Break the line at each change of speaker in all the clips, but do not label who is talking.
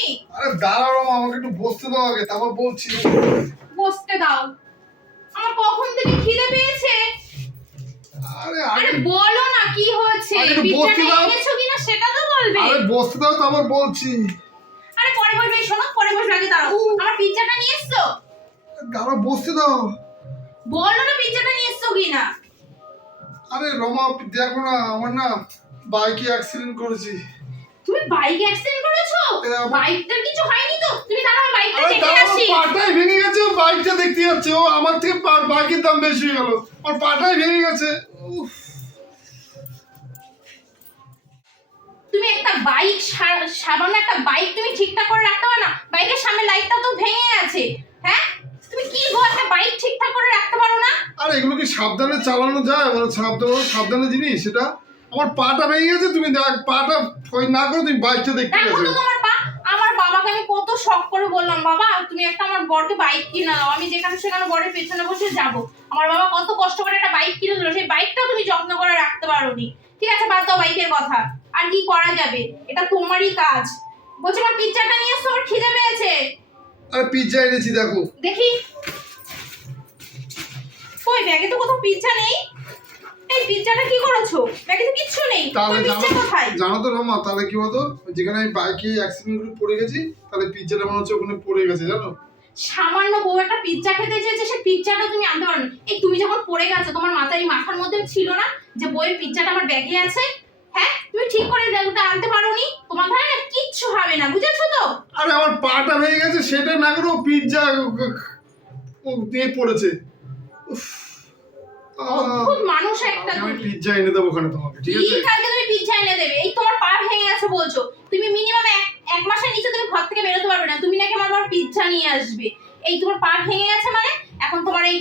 তুমি?
আরে দাঁড়াও আমাকে একটু বসতে দাও আগে তারপর বলছি।
বসতে দাও। আমার কখন থেকে খিদে পেয়েছে?
আরে
আরে বলো না কি হয়েছে
বসতে দাও।
এনেছো কিনা সেটা তো বলবে।
আরে বসতে দাও তারপর বলছি।
আরে পরে এই শোনো পরে বসবে আগে দাঁড়াও। আমার পিজ্জাটা নিয়ে এসছো?
দাঁড়াও বসতে দাও।
বলো না পিজ্জাটা নিয়ে এসছো কিনা?
আরে রমা দেখো না আমার না বাইকে অ্যাক্সিডেন্ট করেছি।
তুমি বাইক অ্যাক্সিডেন্ট করেছ? বাইকটার কিছু হয়নি তো? তুমি দাঁড়াও বাইকটা
আরে
দেখে আসি
পাটাই ভেঙে গেছে বাইকটা দেখতে যাচ্ছে। ও আমার থেকে বাইকের দাম বেশি হয়ে গেল। ওর পাটাই ভেঙে গেছে। উফ,
তুমি একটা বাইক সামান্য একটা বাইক তুমি ঠিকঠাক করে রাখতে পারো না। বাইকের সামনে লাইটটা তো ভেঙে আছে। হ্যাঁ? তুমি কি গো একটা বাইক ঠিকঠাক করে রাখতে পারো না?
আর এগুলো কি সাবধানে চালানো যায়? বলো সাবধানে সাবধানে জিনিস সেটা? আমার পাটা ভেঙে গেছে তুমি পাটা ওই না করে তুমি বাইকটা দেখতে
দেখো
গেছো।
আমার বাবাকে আমি কত শখ করে বললাম বাবা তুমি একটা আমার বরকে বাইক কিনে দাও আমি যেখানে সেখানে বরের পেছনে বসে যাব। আমার বাবা কত কষ্ট করে একটা বাইক কিনে দিল সেই বাইকটাও তুমি যত্ন করে রাখতে পারোনি। ঠিক আছে বাদ দাও বাইকের কথা। আর কি করা যাবে? এটা তোমারই কাজ। বলছি আমার পিজ্জাটা নিয়ে এসো আমার খিদে পেয়েছে।
আর পিজ্জা এনেছি দেখো।
দেখি। কই ব্যাগে তো কোথাও পিজ্জা নেই? এই পিজ্জাটা কি করেছ? ব্যাগে তো কিচ্ছু নেই।
তাহলে
পিজ্জা কোথায়
জানো তো রমা তাহলে কি হতো যেখানে আমি বাইকে অ্যাক্সিডেন্ট করে পড়ে গেছি তাহলে পিজ্জাটা মনে হচ্ছে ওখানে পড়ে গেছে জানো?
সামান্য বউ একটা পিজ্জা খেতে চেয়েছে সে পিজ্জাটা তুমি আনতে পারো এই তুমি যখন পড়ে গেছো তোমার মাথায় মাথার মধ্যে ছিল না যে বইয়ের পিজ্জাটা আমার ব্যাগে আছে? হ্যাঁ? তুমি ঠিক করে ওটা আনতে পারোনি? তোমার ধারে না কিচ্ছু হবে না বুঝেছ তো?
আরে আমার পাটা ভেঙে গেছে সেটা না করে পিজ্জা দিয়ে পড়েছে। উফ,
অদ্ভুত মানুষ একটা
আমি
তুমি।
পিজ্জা এনে দেবো ওখানে তোমাকে ঠিক আছে?
কালকে তুমি পিজ্জা এনে দেবে। এই তোমার পা ভেঙে গেছে বলছো। তুমি মিনিমাম এক এক মাসের নিচে তুমি ঘর থেকে বেরোতে পারবে না। তুমি নাকি আমার আবার পিজ্জা নিয়ে আসবে। এই তোমার পা ভেঙে গেছে মানে এখন তোমার এই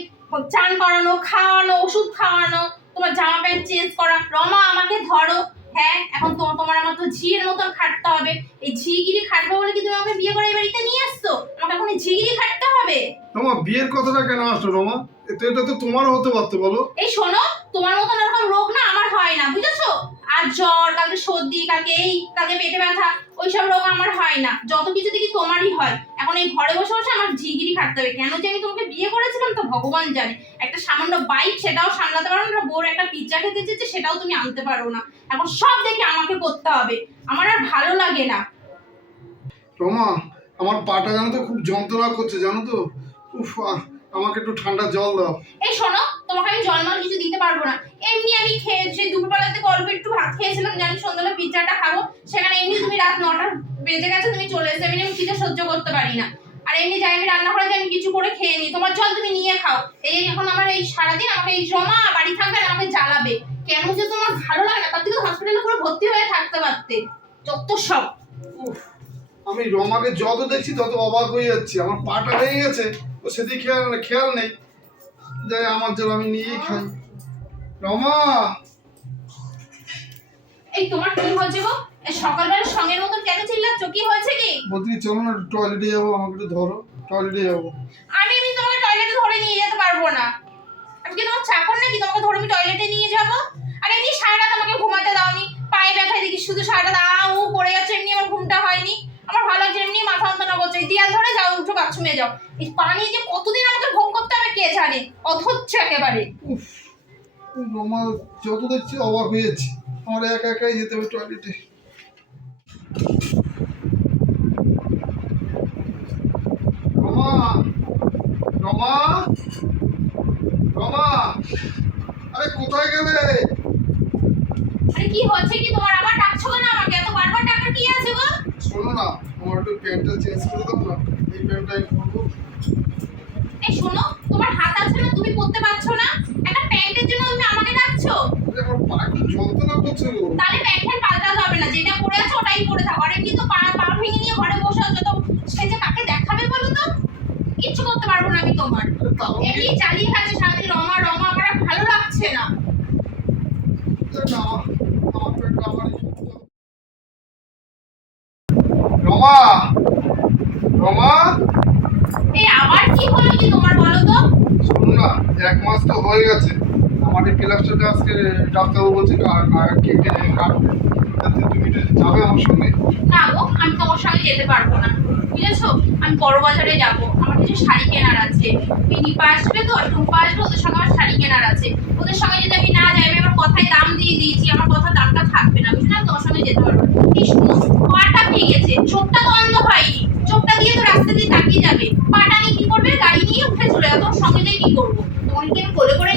চান করানো খাওয়ানো ওষুধ খাওয়ানো তোমার জামা প্যান্ট চেঞ্জ করা। রমা আমাকে ধরো। হ্যাঁ এখন তোমার তোমার আমার তো ঝিয়ের মতন খাটতে হবে। এই ঝিগিরি খাটবে বলে কি তুমি আমাকে বিয়ে করে এই বাড়িতে নিয়ে আসছো? আমাকে এখন ঝিগিরি খাটতে হবে।
রমা বিয়ের কথাটা কেন আসলো রমা? তো এটা তো তোমারও হতে পারতো বলো।
এই শোনো তোমার মতন এরকম রোগ না আমার হয় না বুঝেছ? আর জ্বর কালকে সর্দি কালকে এই কালকে পেটে ব্যথা ওইসব রোগ আমার হয় না। যত কিছু দেখি তোমারই হয়। এখন এই ঘরে বসে বসে আমার ঝিগিরি খাটতে হবে। কেন যে আমি তোমাকে বিয়ে করেছিলাম তো ভগবান জানে। একটা সামান্য বাইক সেটাও সামলাতে পারো না বোর একটা পিজ্জা খেতে চেয়েছে সেটাও তুমি আনতে পারো না। এখন সব দেখে আমাকে করতে হবে। আমার আর ভালো লাগে না।
রমা আমার পাটা জানো তো খুব যন্ত্রণা করছে জানো তো? উফ আমাকে একটু ঠান্ডা জল দাও।
এই শোনো তোমাকে আমি জলমল কিছু দিতে পারব না। এমনি আমি খেয়েছি দুপুরবেলাতে অল্প একটু ভাত খেয়েছিলাম জানি সন্ধ্যাবেলা পিজ্জাটা খাব। সেখানে এমনি তুমি রাত নটা বেজে গেছে তুমি চলে এসে আমি খিদে সহ্য করতে পারি না। আর এমনি যাই আমি রান্না করে আমি কিছু করে খেয়ে নিই। তোমার জল তুমি নিয়ে খাও। এই এখন আমার এই সারাদিন আমাকে এই জমা বাড়ি থাকবে আর আমাকে জ্বালাবে। কেন যে তোমার ভালো লাগে না? তার থেকে হসপিটালে পুরো ভর্তি হয়ে থাকতে পারতে। যত সব।
আমি রমাকে যত দেখছি তত অবাক হয়ে যাচ্ছি। আমার পাটা ভেঙে গেছে। ও সেদিকে খেয়াল খেয়াল নেই। যাই আমার জল আমি নিয়েই খাই। রমা!
এই তোমার কি হয়েছে গো? সকালবেলা সঙ্গের মতন কেন চিল্লাচ্ছ? কি হয়েছে কি?
বলছি চলো না টয়লেটে যাব আমাকে একটু ধরো। টয়লেটে যাব।
আমি এমনি তোমাকে টয়লেটে ধরে নিয়ে যেতে পারব না। চাকর নাকি তোমাকে ধরে আমি টয়লেটে নিয়ে যাব? আর এমনি সারা রাত আমাকে ঘুমাতে দাওনি। পায়ে ব্যথায় দেখি শুধু সারা উ করে যাচ্ছে, এমনি আমার ঘুমটা হয়নি। আমার ভালো লাগছে এমনি মাথা যন্ত্রণা করছে দেয়াল ধরে যাও, উঠো বাথরুমে যাও। এই পানি যে কতদিন আমাকে ভোগ করতে হবে কে জানে? অধৈর্য একেবারে।
রমা যত দেখছি অবাক হয়ে যাচ্ছি। আমার একা একাই যেতে হবে টয়লেটে রমা রমা আরে কোথায় গেলে?
আরে কি হচ্ছে কি তোমার? আবার ডাকছো কেন আমাকে? এত বারবার ডাকার কি আছে গো?
শোনো না আমার একটু প্যান্টটা চেঞ্জ করে দাও না এই প্যান্টটা আমি পরবো।
এই শোনো তোমার হাত আছে না তুমি পরতে পারছ না। একটা প্যান্টের জন্য তুমি আমাকে ডাকছো?
আরে আমার পা একটু যন্ত্রণা করছে গো।
তাহলে প্যান্ট ফ্যান্ট পাল্টাতে হবে না যেটা পরে আছে ওটাই পরে থাকো। আর এমনি তো পা পা ভেঙে নিয়ে ঘরে বসে আছো তো সে যে কাকে দেখাবে বলো তো? কিচ্ছু করতে পারব না আমি তোমার। এমনি চালিয়ে খাচ্ছে সারাদিন রমা রমা আমার আর ভালো লাগছে না
না আমার প্যান্টটা আমারই কিনতে হবে। রমা রমা?
এই আবার কি হলো কি তোমার বলো তো?
শোনো না এক মাস তো হয়ে গেছে। আমার এই প্লাস্টারটা আজকে ডাক্তারবাবু বলছে কা- কা- কেটে কাটবে
ওদের সঙ্গে যদি না যাই, আমি আমার কথায় দাম দিয়ে দিয়েছি, আমার কথা দামটা থাকবে না। বুঝলে? আমি সঙ্গে যেতে পারব। এই শুনো পাটা ভেঙেছে চোখটা তো অন্ধ হয়নি। চোখটা দিয়ে তো রাস্তা দিয়ে তাকিয়ে যাবে। পাটা নিয়ে কি করবে? গাড়ি নিয়ে উঠে চলে যাবে। তোর সঙ্গে যেয়ে কি করব তোমাকে কি আমি কোলে করে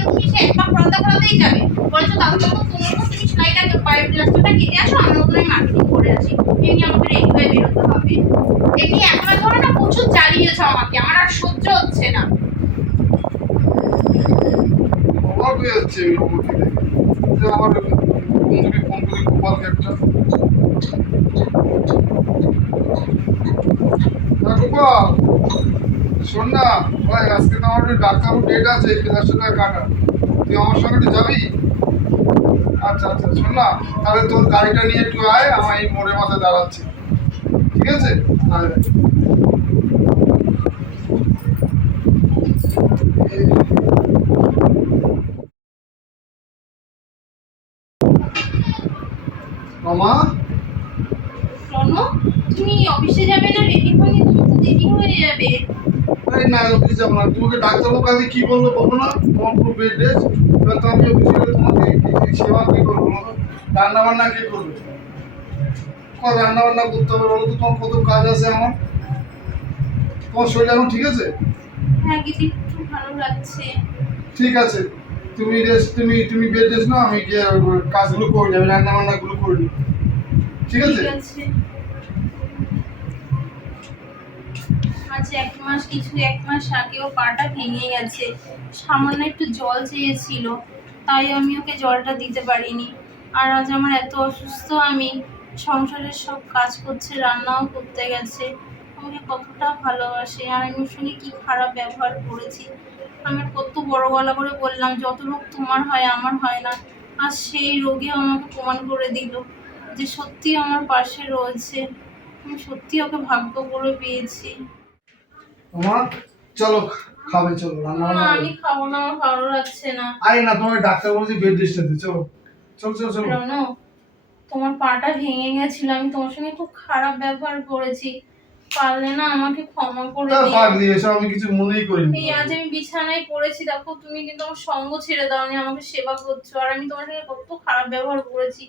তুমি সে এক পা ফরাতে ফরাতেই যাবে বলেছ তাহলে তো তোমার মতো তুমি সেলাইটা পাইপ প্লাস্টারটা কেটে আসো, আমার মতন মার্কেটিং করে ধরে না, প্রচুর জ্বালিয়েছো আমাকে। আমার আর সহ্য হচ্ছে না।
শোন না, ভাই, আজকে তো আমার একটু ডাক্তার ডেট আছে দেড়শো টাকা কাটা তুই আমার সঙ্গে একটু যাবি? আচ্ছা আচ্ছা শোন না, তাহলে তোর গাড়িটা নিয়ে একটু আয়, আমার এই মোড়ের মাথায় দাঁড়াচ্ছি। ঠিক আছে? আয়। আয়।
তুমি অফিসে যাবে না? রেডি হয়নি তুমি তো দেরি হয়ে যাবে?
আরে না অফিসে যাব না। তোমাকে ডাক্তারবাবু কালকে কি বলল বলো না। তোমার পুরো বেড রেস্ট এবার তো আমি অফিসে গেলে তোমাকে কি- কি করব রান্না বান্না কে করবে? রান্না বান্না করতে হবে বলো তো তোমার কত কাজ আছে আমার? তোমার শরীর এখন ঠিক আছে?
হ্যাঁ কিন্তু ভালো লাগছে।
ঠিক আছে। তুমি রেস্ট তুমি তুমি বেড রেস্ট নাও আমি গিয়ে কাজগুলো করে আমি রান্না বান্নাগুলো করে নিই। ঠিক আছে।
আজ এক মাস কিছু এক মাস আগেও পাটা ভেঙে গেছে। সামান্য একটু জল চেয়েছিল, তাই আমি ওকে জলটা দিতে পারিনি। আর আজ আমার এত অসুস্থ, আমি সংসারের সব কাজ করছে, রান্নাও করতে গেছে। আমাকে কতটা ভালোবাসে, আর আমি ওর সঙ্গে কি খারাপ ব্যবহার করেছি। আমি কত বড় গলা করে বললাম, যত রোগ তোমার হয়, আমার হয় না। আর সেই রোগে আমাকে প্রমাণ করে দিল যে সত্যি আমার পাশে রয়েছে। আমি সত্যি ওকে ভাগ্য করে পেয়েছি।
তোমার? চলো খাবে চলো রান্না
না আমি খাব না আমার ভালো লাগছে না।
আরে না তোমাকে ডাক্তার বলেছি বেড রেস্ট নিতে চলো। চলো চলো চলো।
তোমার পাটা ভেঙে গেছিল আমি তোমার সঙ্গে খুব খারাপ ব্যবহার করেছি। পারলে না আমাকে ক্ষমা করে দিও।
বাদ দিয়ে এসব আমি কিছু মনেই করিনি।
এই আজ আমি বিছানায় পড়েছি দেখো তুমি কিন্তু আমার সঙ্গ ছেড়ে দাওনি আমাকে সেবা করছ আর আমি তোমার সঙ্গে কত খারাপ ব্যবহার করেছি।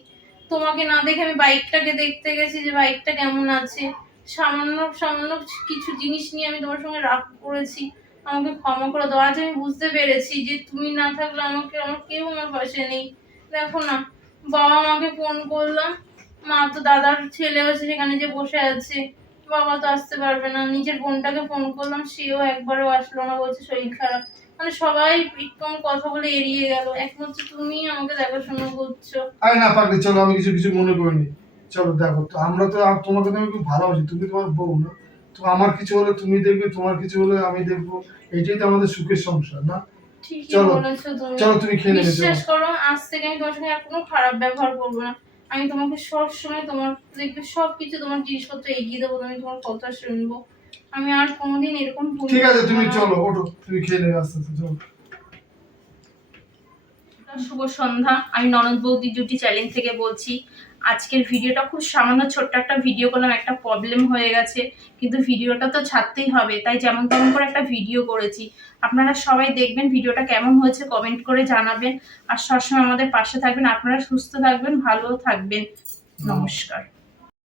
তোমাকে না দেখে আমি বাইকটাকে দেখতে গেছি যে বাইকটা কেমন আছে। সামান্য সামান্য কিছু জিনিস নিয়ে আমি তোমার সঙ্গে রাগ করেছি। আমাকে ক্ষমা করে দাও। আজ আমি বুঝতে পেরেছি যে তুমি না থাকলে আমাকে, আমার কেউ আমার পাশে নেই। দেখো না, বাবা মাকে ফোন করলাম মা তো দাদার ছেলে আছে সেখানে যে বসে আছে। বাবা তো আসতে পারবে না। নিজের বোনটাকে ফোন করলাম, সেও একবারও আসলো না, বলছে শরীর খারাপ। মানে সবাই একদম কথা বলে এড়িয়ে গেল। একমাত্র তুমি আমাকে দেখাশোনা করছ।
আরে না পারলে চলো, আমি কিছু কিছু মনে করিনি। চলো দেখো তো আমরা তো তোমাকে তো আমি খুব ভালোবাসি তুমি তোমার বউ না। তো আমার কিছু হলে তুমি দেখবে তোমার কিছু হলে আমি দেখব। এটাই তো আমাদের সুখের সংসার না? চলো, চলো তুমি
বিশ্বাস করো আজ থেকে আমি তোমার সঙ্গে আর কোনো খারাপ ব্যবহার করব না। আমি তোমাকে সব সময় তোমার দেখবে সব কিছু তোমার জিনিসপত্র এগিয়ে দেবো আমি তোমার কথা শুনব। আমি আর কোনোদিন এরকম
ঠিক আছে তুমি চলো ওঠো তুমি নেবে আস্তে আস্তে চলো।
শুভ সন্ধ্যা। আমি ননদ বৌদি জুটি চ্যালেঞ্জ থেকে বলছি আজকের ভিডিওটা খুব সামান্য ছোট্ট একটা ভিডিও করলাম একটা প্রবলেম হয়ে গেছে কিন্তু ভিডিওটা তো ছাড়তেই হবে তাই যেমন তেমন করে একটা ভিডিও করেছি। আপনারা সবাই দেখবেন ভিডিওটা কেমন হয়েছে কমেন্ট করে জানাবেন আর সবসময় আমাদের পাশে থাকবেন আপনারা সুস্থ থাকবেন ভালো থাকবেন। নমস্কার।